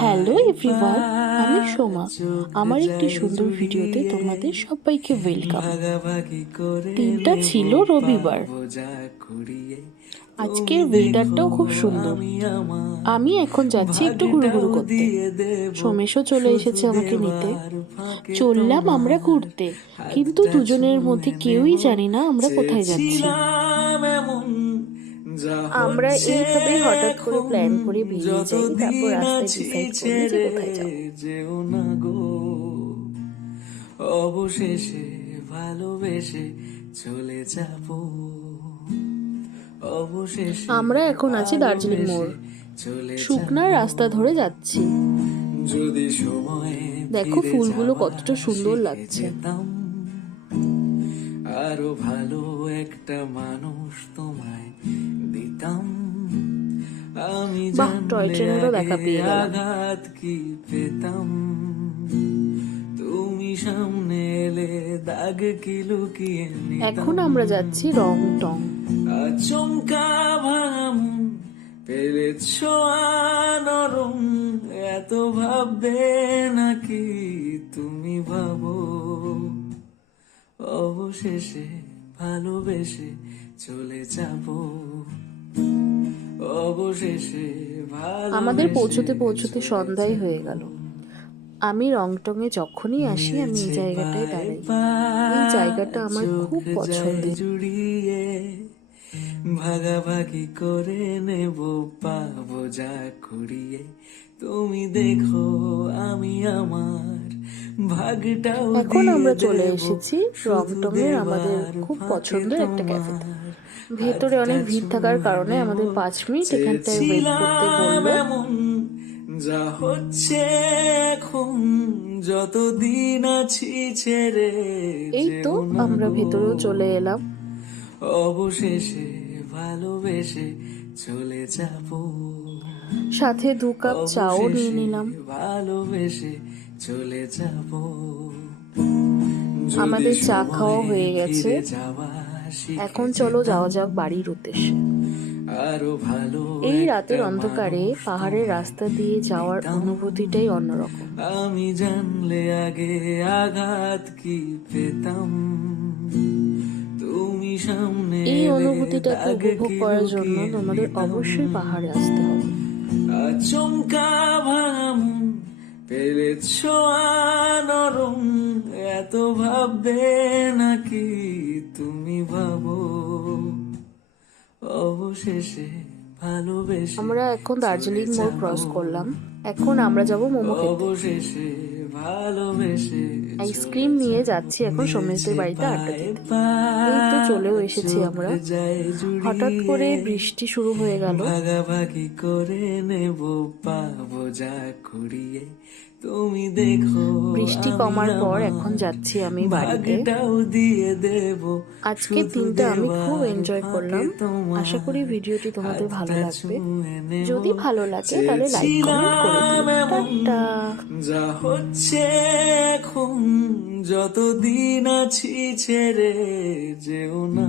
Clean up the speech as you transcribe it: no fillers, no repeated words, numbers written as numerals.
Hello everyone, আমি সোমা। আমার একটি সুন্দর ভিডিওতে তোমাদের সবাইকে ওয়েলকাম। দিনটা ছিল রবিবার। আজকের ওয়েদারটাও খুব সুন্দর। আমি এখন যাচ্ছি একটু ঘুরুঘুরু করতে। সোমেশও চলে এসেছে আমাকে নিতে। চললাম আমরা ঘুরতে, কিন্তু দুজনের মধ্যে কেউই জানি না আমরা কোথায় যাচ্ছি। আমরা এইভাবেই হঠাৎ করে প্ল্যান করে বেরিয়ে যাই, তারপর রাস্তায় ডিসাইড করি যে কোথায় যাব। অবশেষে ভালোবেসে চলে যাব। আমরা এখন আছি দার্জিলিং মোড়। শুকনা রাস্তা ধরে যাচ্ছি। যদি সময় দেখো ফুলগুলো কতটা সুন্দর লাগছে। আরো ভালো একটা মানুষ তোমায় দিতাম। আমি বাহ, টয় ট্রেনেরও দেখা পেয়ে গেলাম। আঘাত কি পেতাম, তুমি সামনে এলে দাগ কি লুকিয়ে এখন আমরা যাচ্ছি রং টং। আচমকা ভাঙাম পেলেছ নরম, এত ভাববে নাকি তুমি ভাবো। অবশেষে ভালোবেসে চলে যাব। অবশেষে আমাদের পৌঁছতে পৌঁছতে সন্ধ্যায় হয়ে গেল। আমি রংটংয়ে যখনই আসি আমি এই জায়গাটায় দাঁড়াই। এই জায়গাটা আমার খুব পছন্দের। জুড়িয়ে ভাগাভাগি করে নেব, পাবো যা কুড়িয়ে। তুমি দেখো আমি আমার ভাগটাও এখন আমরা চলে এসেছি রংটংয়ের আমাদের খুব পছন্দের একটা ক্যাফেতে। ভেতরে অনেক ভিড় থাকার কারণে আমাদের 5 মিনিট এখানটায় ওয়েট করতে বললো। যা হচ্ছে এখন, যতদিন আছি ছেড়ে এই তো আমরা ভেতরেও চলে এলাম। অবশেষে ভালোবেসে চলে যাব। সাথে 2 কাপ চাও নিয়ে নিলাম। ভালোবেসে চলে যাব। আমাদের চা খাওয়া হয়ে গেছে। এখন চলো যাওয়া যাক বাড়ির উদ্দেশ্যে। আরো ভালো এই রাতের অন্ধকারে পাহাড়ের রাস্তা দিয়ে যাওয়ার অনুভূতিটাই অন্যরকম। আমি জানলে আগে আঘাত কি পেতাম, তুমি সামনে এই অনুভূতিটাকে উপভোগ করার জন্য তোমাদের অবশ্যই পাহাড়ে আসতে হবে। আচমকা ভাঙাম পেলেছ নরম, এত ভাববে নাকি তুমি ভাবো। অবশেষে ভালোবেসে আমরা এখন দার্জিলিং মোড় ক্রস করলাম। এখন আমরা যাব মোমো খেতে। অবশেষে ভালোবেসে আইসক্রিম নিয়ে যাচ্ছি এখন সোমেশদের বাড়িতে আড্ডা দিতে। এই তো চলেও এসেছি আমরা। হঠাৎ করে বৃষ্টি শুরু হয়ে গেল। ভাগাভাগি করে নেব, পাবো যা কুড়িয়ে। তুমি দেখো বৃষ্টি কমার পর এখন যাচ্ছি আমি বাড়িতে। দিয়ে দেব। আজকের দিনটা আমি খুব এনজয় করলাম। আশা করি ভিডিওটি তোমাদের ভালো লাগবে। যদি ভালো লাগে তাহলে লাইক কমেন্ট করে দিও। টাটা। যা হচ্ছে এখন, যতদিন আছি ছেড়ে যেও না।